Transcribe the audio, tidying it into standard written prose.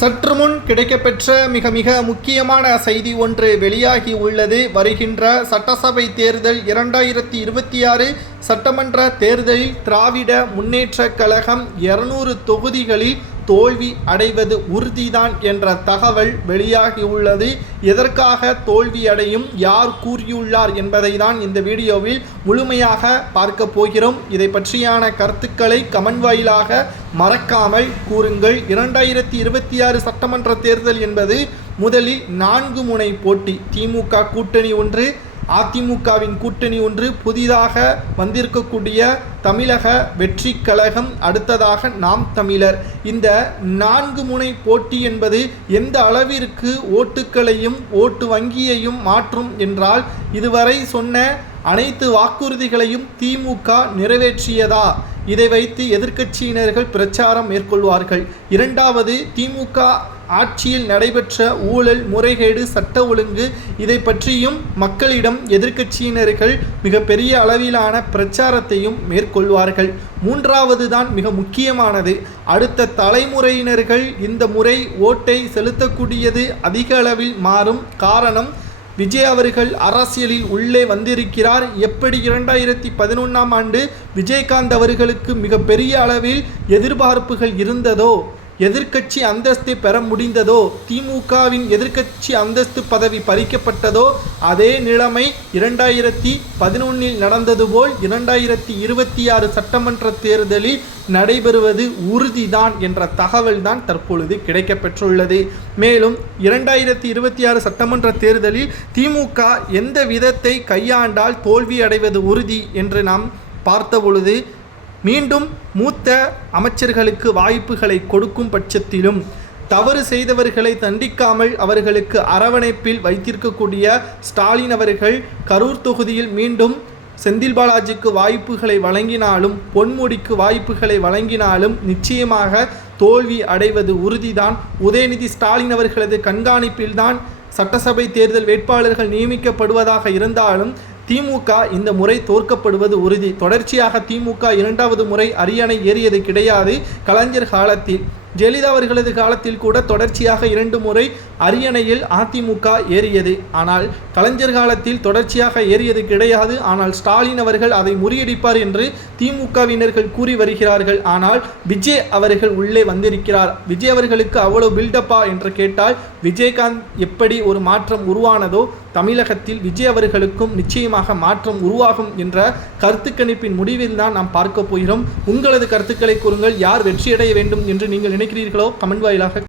சற்றுமுன் கிடைக்கப்பெற்ற மிக முக்கியமான செய்தி ஒன்று வெளியாகி உள்ளது. வருகின்ற சட்டசபை தேர்தல் 2026 சட்டமன்ற தேர்தலில் திராவிட முன்னேற்றக் கழகம் 200 தொகுதிகளில் தோல்வி அடைவது உறுதிதான் என்ற தகவல் வெளியாகியுள்ளது. எதற்காக தோல்வி அடையும், யார் கூறியுள்ளார் என்பதை தான் இந்த வீடியோவில் முழுமையாக பார்க்க போகிறோம். இதை பற்றியான கருத்துக்களை கமெண்ட் வாயிலாக மறக்காமல் கூறுங்கள். 2026 சட்டமன்ற தேர்தல் என்பது முதலில் 4 முனை போட்டி. திமுக கூட்டணி ஒன்று, அதிமுகவின் கூட்டணி ஒன்று, புதிதாக வந்திருக்கக்கூடிய தமிழக வெற்றி கழகம், அடுத்ததாக நாம் தமிழர். இந்த 4 முனை போட்டி என்பது எந்த அளவிற்கு ஓட்டுக்களையும் ஓட்டு வங்கியையும் மாற்றும் என்றால், இதுவரை சொன்ன அனைத்து வாக்குறுதிகளையும் திமுக நிறைவேற்றியதா? இதை வைத்து எதிர்க்கட்சியினர்கள் பிரச்சாரம் மேற்கொள்வார்கள். இரண்டாவது, திமுக ஆட்சியில் நடைபெற்ற ஊழல், முறைகேடு, சட்ட ஒழுங்கு, இதை பற்றியும் மக்களிடம் எதிர்க்கட்சியினர்கள் மிகப்பெரிய அளவிலான பிரச்சாரத்தையும் மேற்கொள்வார்கள். மூன்றாவது தான் மிக முக்கியமானது. அடுத்த தலைமுறையினர்கள் இந்த முறை ஓட்டை செலுத்தக்கூடியது அதிக அளவில் மாறும். காரணம், விஜய் அவர்கள் அரசியலில் உள்ளே வந்திருக்கிறார். எப்படி 2011ஆம் ஆண்டு விஜயகாந்த் அவர்களுக்கு மிகப்பெரிய அளவில் எதிர்பார்ப்புகள் இருந்ததோ, எதிர்க்கட்சி அந்தஸ்தை பெற முடிந்ததோ, திமுகவின் எதிர்க்கட்சி அந்தஸ்து பதவி பறிக்கப்பட்டதோ, அதே நிலைமை 2011 நடந்தது போல் 2026 சட்டமன்ற தேர்தலில் நடைபெறுவது உறுதிதான் என்ற தகவல் தான் தற்பொழுது கிடைக்கப்பெற்றுள்ளது. மேலும் 2026 சட்டமன்ற தேர்தலில் திமுக எந்த விதத்தை கையாண்டால் தோல்வி அடைவது உறுதி என்று நாம் பார்த்த பொழுது, மீண்டும் மூத்த அமைச்சர்களுக்கு வாய்ப்புகளை கொடுக்கும் பட்சத்திலும், தவறு செய்தவர்களை தண்டிக்காமல் அவர்களுக்கு அரவணைப்பில் வைத்திருக்கக்கூடிய ஸ்டாலின் அவர்கள் கரூர் தொகுதியில் மீண்டும் செந்தில் பாலாஜிக்கு வாய்ப்புகளை வழங்கினாலும், பொன்முடிக்கு வாய்ப்புகளை வழங்கினாலும் நிச்சயமாக தோல்வி அடைவது உறுதிதான். உதயநிதி ஸ்டாலின் அவர்களது கண்காணிப்பில்தான் சட்டசபை தேர்தல் வேட்பாளர்கள் நியமிக்கப்படுவதாக இருந்தாலும் திமுக இந்த முறை தோற்கப்படுவது உறுதி. தொடர்ச்சியாக திமுக 2வது முறை அரியணை ஏறியது கிடையாது. கலைஞர் காலத்தில், ஜெயலலிதா அவர்களது காலத்தில் கூட தொடர்ச்சியாக 2 முறை அரியணையில் அதிமுக ஏறியது. ஆனால் கலைஞர் காலத்தில் தொடர்ச்சியாக ஏறியது கிடையாது. ஆனால் ஸ்டாலின் அவர்கள் அதை முறியடிப்பார் என்று திமுகவினர்கள் கூறி வருகிறார்கள். ஆனால் விஜய் அவர்கள் உள்ளே வந்திருக்கிறார். விஜய் அவர்களுக்கு அவ்வளவு பில்டப்பா என்று கேட்டால், விஜயகாந்த் எப்படி ஒரு மாற்றம் உருவானதோ, தமிழகத்தில் விஜய் அவர்களுக்கும் நிச்சயமாக மாற்றம் உருவாகும் என்ற கருத்து கணிப்பின் முடிவில் தான் நாம் பார்க்க போகிறோம். உங்களது கருத்துக்களை கூறுங்கள். யார் வெற்றியடைய வேண்டும் என்று நீங்கள் நினைக்கிறீர்களோ கமெண்ட் வாயிலாக